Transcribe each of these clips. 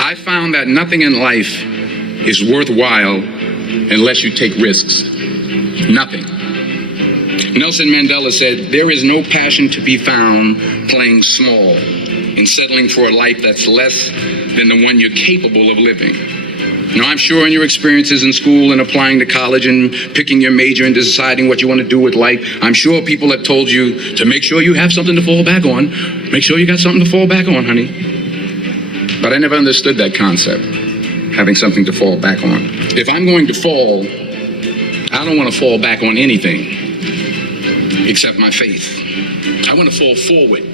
I found that nothing in life is worthwhile unless you take risks. Nothing. Nelson Mandela said, there is no passion to be found playing small and settling for a life that's less than the one you're capable of living. Now, I'm sure in your experiences in school and applying to college and picking your major and deciding what you want to do with life, I'm sure people have told you to make sure you have something to fall back on. Make sure you got something to fall back on, honey. But I never understood that concept, having something to fall back on. If I'm going to fall, I don't want to fall back on anything except my faith. I want to fall forward.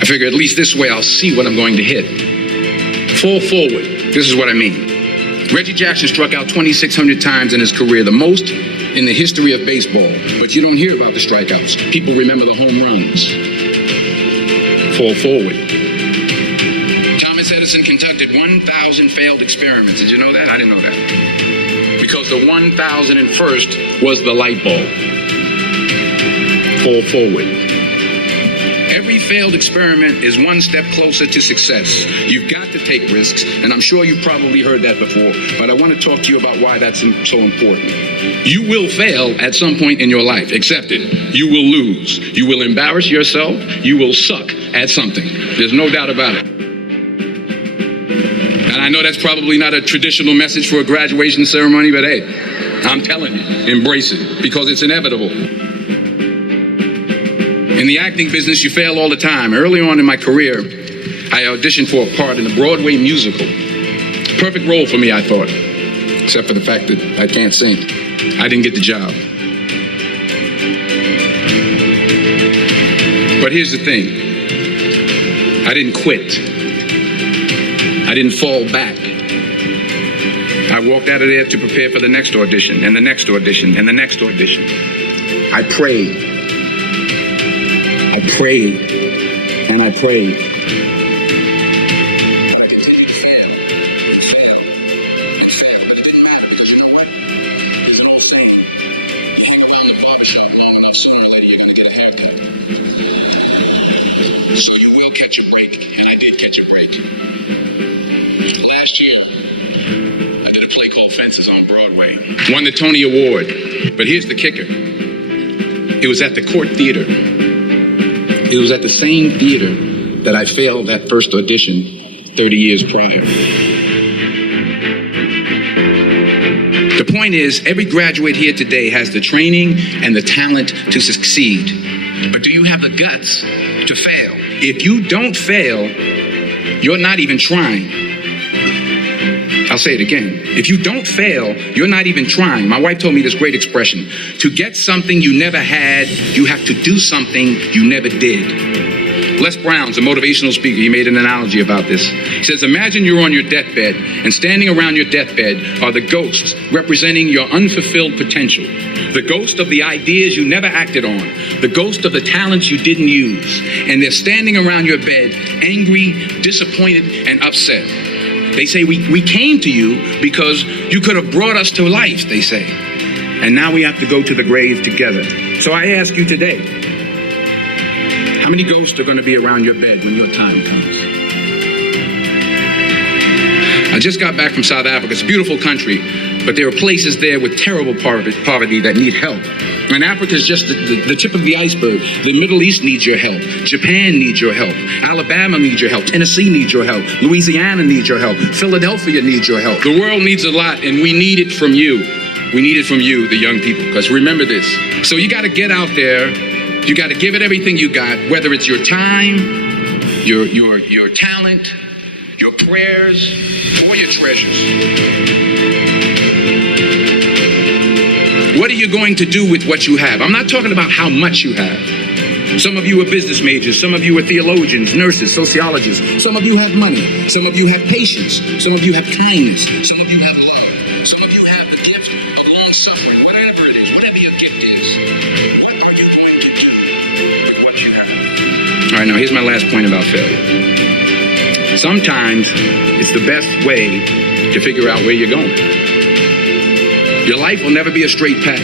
I figure at least this way I'll see what I'm going to hit. Fall forward. This is what I mean. Reggie Jackson struck out 2,600 times in his career, the most in the history of baseball. But you don't hear about the strikeouts. People remember the home runs. Fall forward. Thomas Edison conducted 1,000 failed experiments. Did you know that? I didn't know that. Because the 1,001st was the light bulb. Fall forward. Every failed experiment is one step closer to success. You've got to take risks, and I'm sure you've probably heard that before, but I want to talk to you about why that's so important. You will fail at some point in your life. Accept it. You will lose. You will embarrass yourself. You will suck at something. There's no doubt about it. And I know that's probably not a traditional message for a graduation ceremony, but hey, I'm telling you, embrace it, because it's inevitable. In the acting business, you fail all the time. Early on in my career, I auditioned for a part in a Broadway musical. Perfect role for me, I thought, except for the fact that I can't sing. I didn't get the job. But here's the thing. I didn't quit. I didn't fall back. I walked out of there to prepare for the next audition, and the next audition, and the next audition. I prayed. I prayed, and I prayed. But I continued to fail, and fail, and fail. But it didn't matter, because you know what? There's an old saying. You hang around the barbershop long enough, sooner or later you're going to get a haircut. So you will catch a break, and I did catch a break. Last year, I did a play called Fences on Broadway. Won the Tony Award. But here's the kicker. It was at the Court Theater. It was at the same theater that I failed that first audition 30 years prior. The point is, every graduate here today has the training and the talent to succeed. But do you have the guts to fail? If you don't fail, you're not even trying. I'll say it again. If you don't fail, you're not even trying. My wife told me this great expression. To get something you never had, you have to do something you never did. Les Brown's a motivational speaker. He made an analogy about this. He says, imagine you're on your deathbed, and standing around your deathbed are the ghosts representing your unfulfilled potential. The ghost of the ideas you never acted on. The ghost of the talents you didn't use. And they're standing around your bed, angry, disappointed, and upset. They say, we came to you because you could have brought us to life, they say. And now we have to go to the grave together. So I ask you today, how many ghosts are going to be around your bed when your time comes? I just got back from South Africa. It's a beautiful country, but there are places there with terrible poverty that need help. And Africa is just the tip of the iceberg. The Middle East needs your help. Japan needs your help. Alabama needs your help. Tennessee needs your help. Louisiana needs your help. Philadelphia needs your help. The world needs a lot, and we need it from you. We need it from you, the young people, because remember this. So you got to get out there. You got to give it everything you got, whether it's your time, your talent, your prayers, or your treasures. What are you going to do with what you have? I'm not talking about how much you have. Some of you are business majors. Some of you are theologians, nurses, sociologists. Some of you have money. Some of you have patience. Some of you have kindness. Some of you have love. Some of you have the gift of long suffering. Whatever it is, whatever your gift is, what are you going to do with what you have? All right, now here's my last point about failure. Sometimes it's the best way to figure out where you're going. Your life will never be a straight path.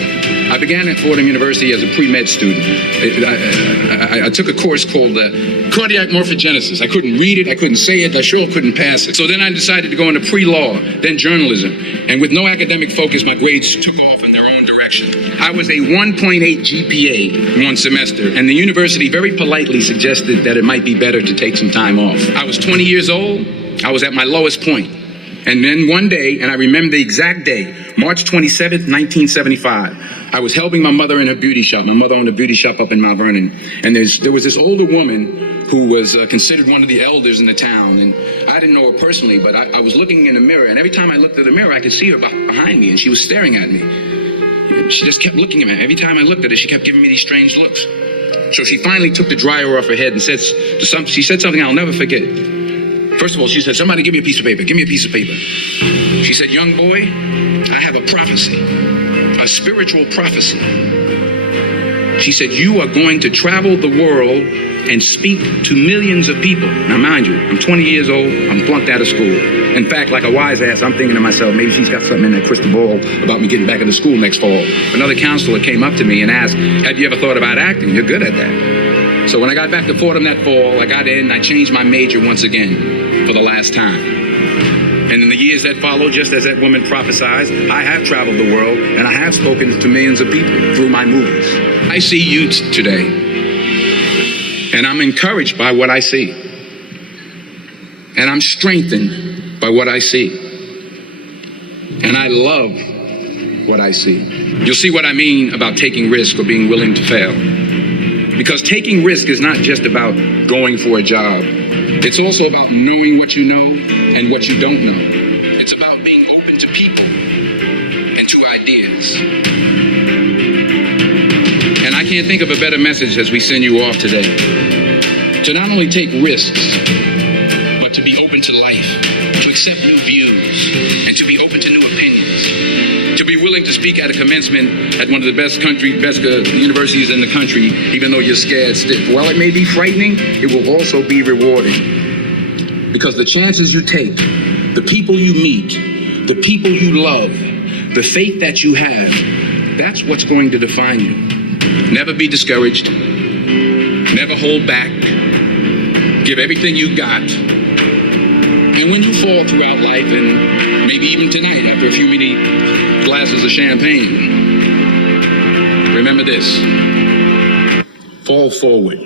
I began at Fordham University as a pre-med student. I took a course called cardiac morphogenesis. I couldn't read it, I couldn't say it, I sure couldn't pass it. So then I decided to go into pre-law, then journalism. And with no academic focus, my grades took off in their own direction. I was a 1.8 GPA one semester, and the university very politely suggested that it might be better to take some time off. I was 20 years old, I was at my lowest point. And then one day, and I remember the exact day, March 27th, 1975, I was helping my mother in her beauty shop. My mother owned a beauty shop up in Mount Vernon. And there was this older woman who was considered one of the elders in the town. And I didn't know her personally, but I was looking in the mirror. And every time I looked at the mirror, I could see her behind me, and she was staring at me. And she just kept looking at me. Every time I looked at her, she kept giving me these strange looks. So she finally took the dryer off her head and she said something I'll never forget. First of all, she said, "Somebody give me a piece of paper. Give me a piece of paper." She said, "Young boy, I have a prophecy, a spiritual prophecy." She said, "You are going to travel the world and speak to millions of people." Now, mind you, I'm 20 years old. I'm flunked out of school. In fact, like a wise ass, I'm thinking to myself, maybe she's got something in that crystal ball about me getting back into school next fall. Another counselor came up to me and asked, "Have you ever thought about acting? You're good at that." So when I got back to Fordham that fall, I got in, I changed my major once again for the last time. And in the years that followed, just as that woman prophesied, I have traveled the world and I have spoken to millions of people through my movies. I see youth today, and I'm encouraged by what I see. And I'm strengthened by what I see. And I love what I see. You'll see what I mean about taking risk or being willing to fail. Because taking risk is not just about going for a job. It's also about knowing what you know and what you don't know. It's about being open to people and to ideas. And I can't think of a better message as we send you off today. To not only take risks, but to be open to life, to accept new views, and to be open to new opinions. To be willing to speak at a commencement at one of the best universities in the country, even though you're scared stiff. While it may be frightening, it will also be rewarding. Because the chances you take, the people you meet, the people you love, the faith that you have, that's what's going to define you. Never be discouraged. Never hold back. Give everything you got. And when you fall throughout life, and maybe even tonight after a few many glasses of champagne, remember this: fall forward.